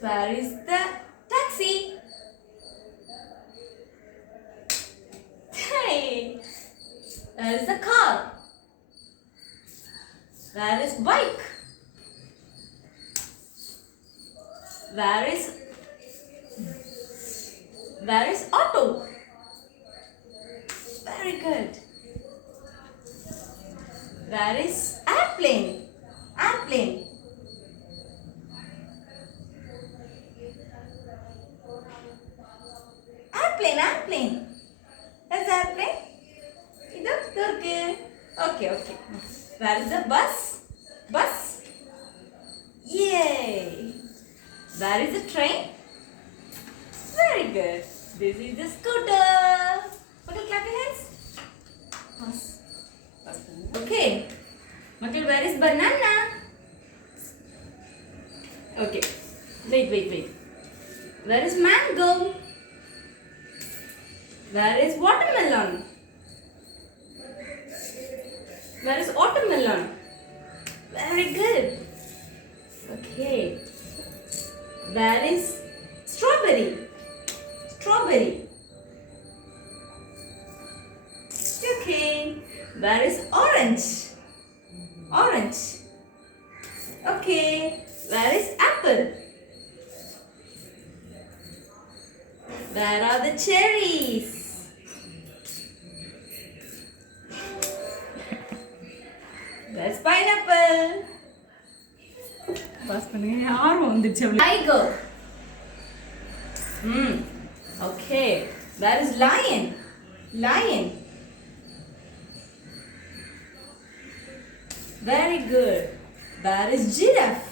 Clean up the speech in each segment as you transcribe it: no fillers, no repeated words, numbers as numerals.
Where is the taxi? Hey, where is the car? Where is bike? Where is auto? Very good. Where is airplane? Airplane. Airplane. Where's the airplane? இது இருக்கு. Okay. Where is the bus? Bus. Yay. Where is the train? Very good. This is the scooter. Okay, clap your hands. Pass. Okay. Makil, where is banana? Okay. Wait. Where is mango? Where is watermelon? Where is watermelon? Very good. Okay. Where is strawberry? Strawberry. Okay. Where is orange? Orange. Okay. Where is apple? Where are the cherries? Where's pineapple? Tiger. Okay. Where is lion? Lion. Very good. Where is giraffe?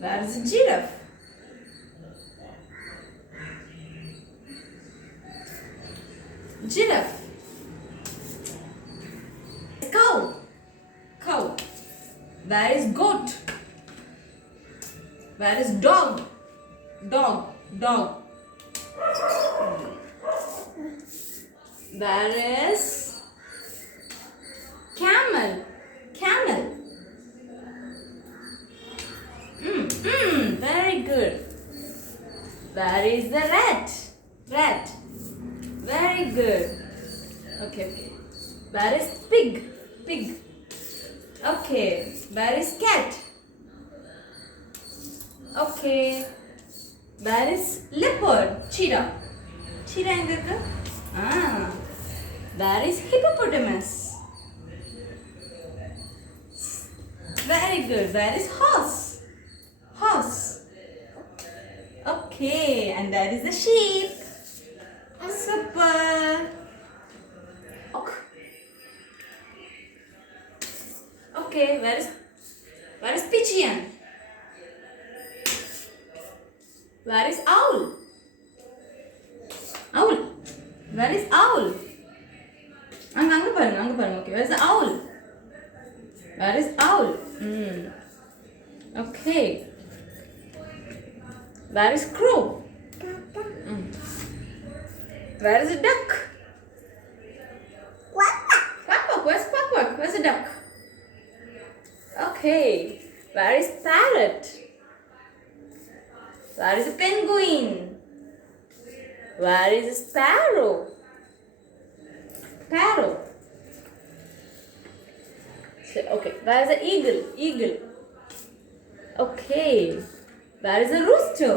Where is giraffe? Giraffe. Cow. Where is goat? Where is dog? Dog. Where is camel? Very good. Where is the rat? Very good. Okay. Where is pig? Okay. Where is cat? Okay. Where is leopard? Cheetah எங்க இருக்கு? Where is hippopotamus? Very good. Where is horse? Okay. And there is the sheep. Super. Okay. Where is pigeon? Where is owl? Where is owl? அங்க பாருங்க. Okay. Where is the owl? Where is owl? Okay. Where is crow? Where is a duck? Quack. Where's quack? Where's the duck? Okay. Where is parrot? Where is a penguin? Where is a sparrow? Okay. Where is the eagle? Okay. Where is the rooster?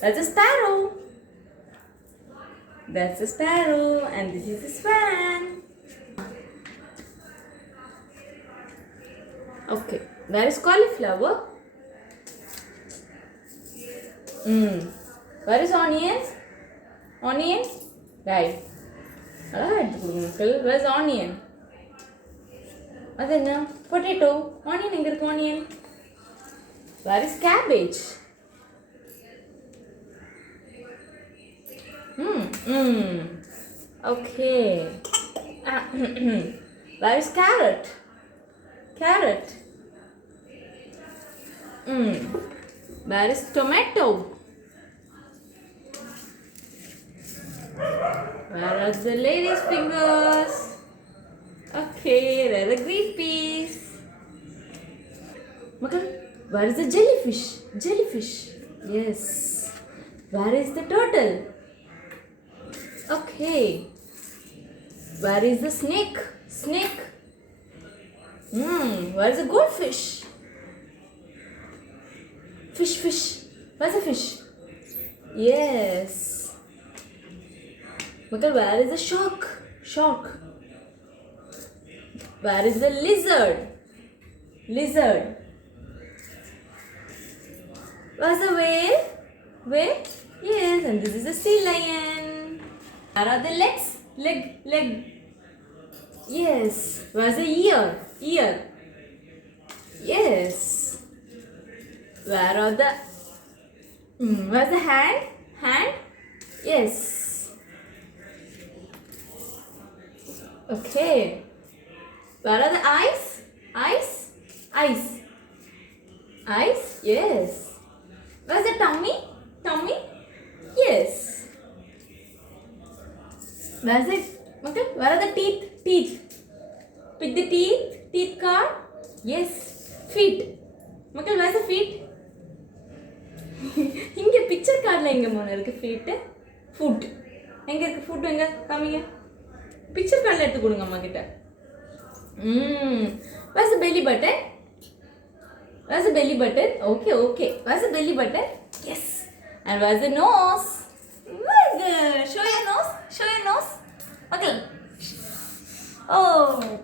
That's a sparrow. That's a sparrow, and this is a swan. Okay. Where is cauliflower? Where is onion? Right. Where's onion? Adena potato. Onion எங்க இருக்கு onion? Where is cabbage? Okay. Where is carrot? Where is tomato? Where are the lady's fingers? Okay, there's a green piece. Makal, where is the jellyfish? Jellyfish. Yes. Where is the turtle? Okay. Where is the snake? Snake. Where is the goldfish? Fish, fish. Where's the fish? Yes. Makal, where is the shark? Shark. Where is the lizard? Lizard. Where's the whale? Whale? Yes, and this is a sea lion. Where are the legs? Leg. Yes. Where's the ear? Ear. Yes. Where are the... where's the hand? Hand? Yes. Okay. Where are the eyes? Eyes? Eyes. Eyes? Yes. Where's the tummy? Tummy? Yes. Where's it? Okay. Where are the teeth? Teeth. Pick the teeth. Teeth card. Yes. Feet. Okay. Where's the feet? இங்க picture கார்டுல எங்க மோன இருக்கு feet food எங்க இருக்கு food எங்க காமிங்க picture கார்டுல எடுத்து கொடுங்க அம்மா கிட்ட where's the belly button? Where's the belly button? Okay. Where's the belly button? Yes. And where's the nose? Very good. Show your nose. Okay. Oh.